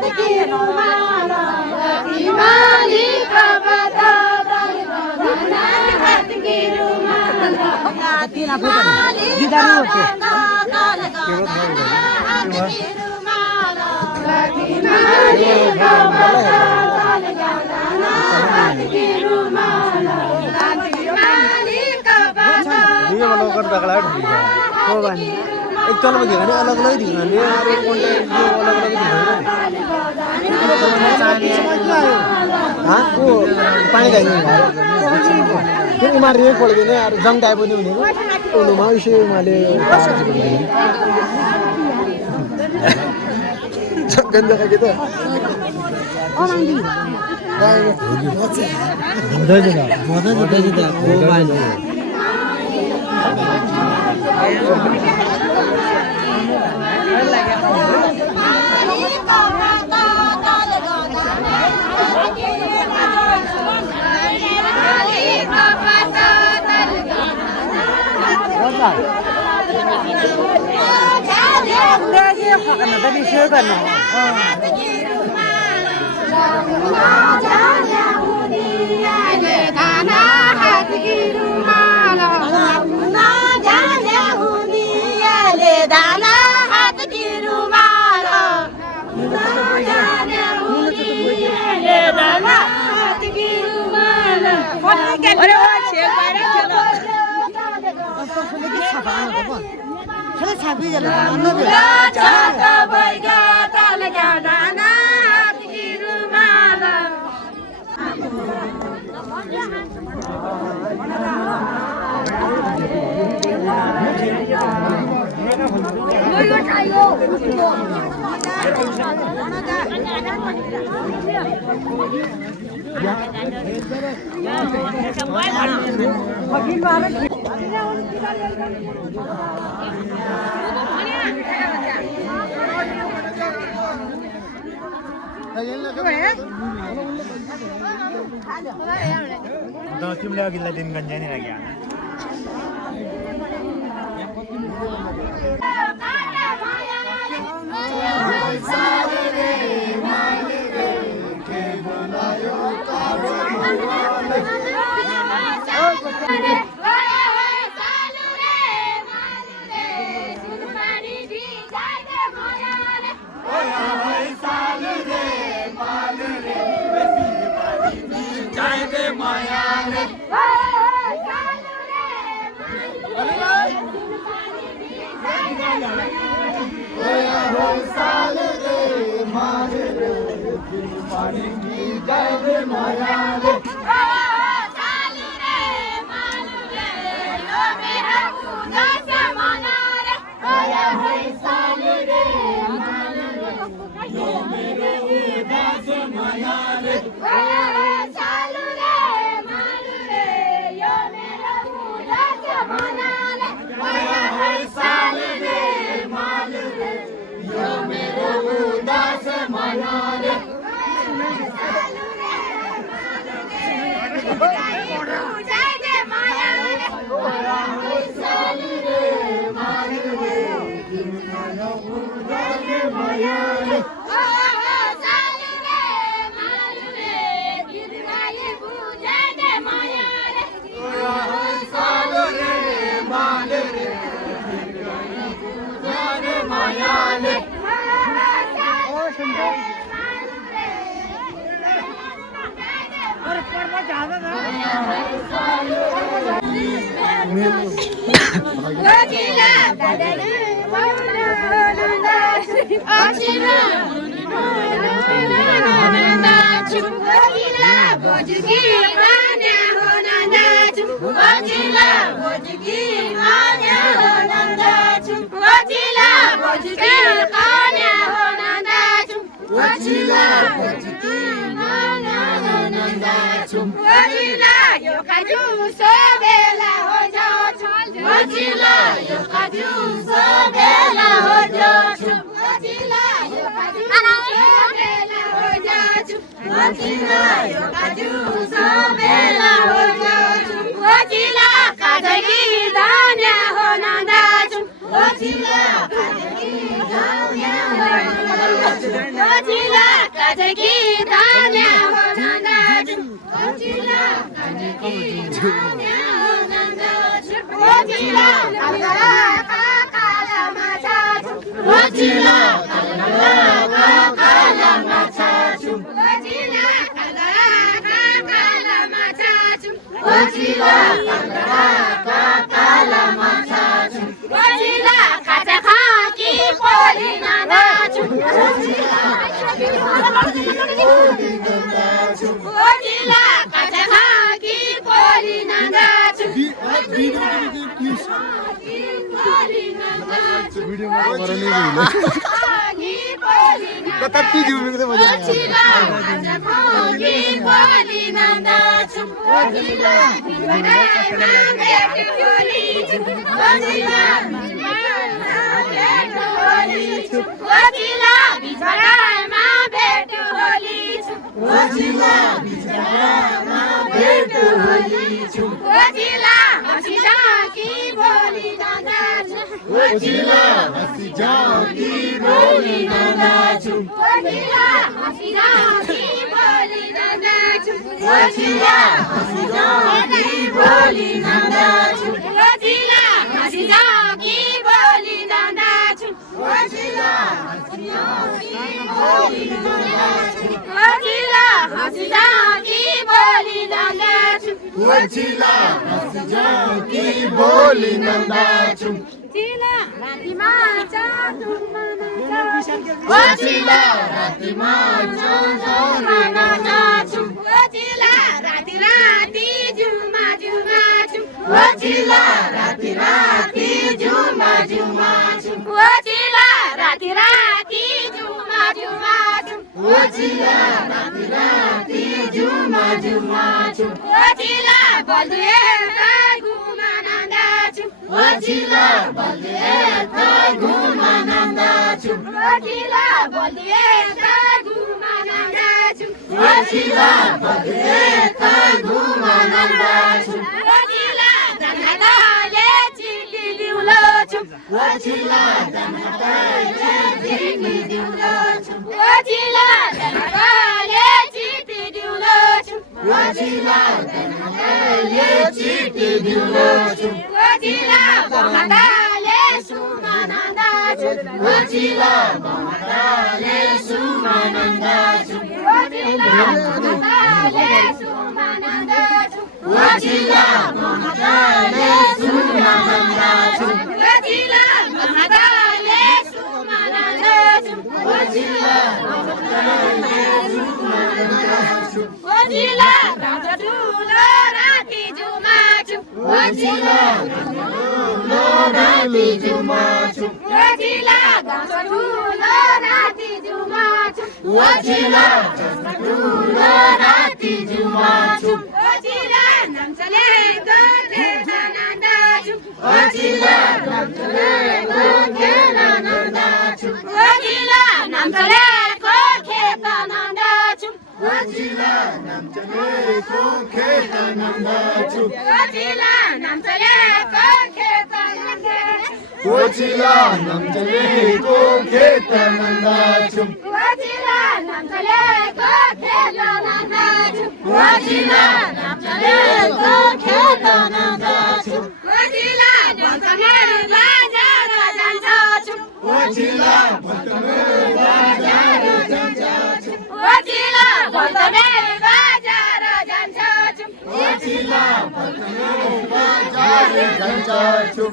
हाथ की रुमाल हिमाली का बता दाना हाथ की रुमाल हिमाली का बता हाथ की रुमाल हिमाली का बता दाना हाथ की रुमाल हिमाली का बता ये वाला कर दगला है हो बन एक चलो में दिखा अलग अलग दिखा ये और एक कंटेंट जो अलग अलग दिखा हां वो पानी खाइने फेरि उमा रे पड्दैन यार जङ टाइप पनि हुने उनो माउसी उमाले जङ देखा के त ओलांदी बधाई दिदा को बालो तिमीले अघिल्लो दिन गन्जानी लाग्यो Wajila काजकी धान्या हो नन्दाछु ओचिला काजकी धान्या हो नन्दाछु ओचिला काला काला माछाछु ओचिला काला माछाछु ओचिला काला माछाछु ओचिला काला माछाछु ओचिला खाजा खाकी पोली नन्दाछु ओचिला खाजा खाकी पोली नन्दाछु कति दिउ मिल्दै मजा ओचिला खाजा खाकी पोली नन्दाछु ओचिला ओचिला बिछडामा भेट होली छु ओचिला बिछडामा भेट होली छु ओचिला हसी जाकी बोली नन्दाछु ओचिला हसी जाकी बोली नन्दाछु ओचिला हसी जाकी बोली नन्दाछु ओचिला हसी जाकी बोली नन्दाछु ओचिला हसी जाकी बोली नन्दाछु ओचिला हसी जाकी बोली नन्दाछु ओचिला हसी जाकी बोली नन्दाछु ओचिला हसी जाकी बोली नन्दाछु ओचिला रातिमा चाँदमा ओचिला रातिमा चाँदमा नजाछु ओचिला राति राति झुमा झुमा छु ओचिला राति राति झुमा झुमा छु ओचिला राति राति झुमा झुमा छु ओचिला राति राति झुमा झुमा छु ओचिला बलुए घुमा नन्दाछु ओचिला बलुए घुमा नन्दाछु ओचिला बलुए घुमा नन्दाछु ओचिला बलुए घुमा नन्दाछु ओचिला धनहातले चिल्ली दिउलो छु ओचिला धनहातले चिल्ली दिउलो छु ओचिला धनहातले चिल्ली दिउलो छु ओचिला धनहातले चिल्ली दिउलो छु ओचिला बहताले सुमा नन्दाछु ओचिला बहताले सुमा नन्दाछु ओचिला बहताले सुमा नन्दाछु ओचिला बहताले सुमा नन्दाछु ओचिला बहताले सुमा नन्दाछु ओचिला बहताले सुमा नन्दाछु ओचिला राजा ठुलो राति जुमाछु ओचिला ठुलो राति जुमाछु ओचिला गाउँछ ठुलो राति जुमाछु ओचिला ठुलो राति जुमाछु ओचिला नम्चलेको खेत नन्दाछु ओचिला नम्चलेको खेत नन्दाछु ओचिला नम्चलेको खेत नन्दाछु ओचिला नम्चलेको खेत नन्दाछु ओचिला नम्चलेको खेत नन्दाछु ओचिला नम्चलेको खेत नन्दाछु ओचिला नम्चलेको खेत नन्दाछु ओचिला नम्चलेको खेत नन्दाछु ओचिला नम्चले बजार जान्छछु ओचिला भतमे बाजार जान्छछु ओचिला भतमे बजार जान्छछु ओचिला भतमे बाजार जान्छछु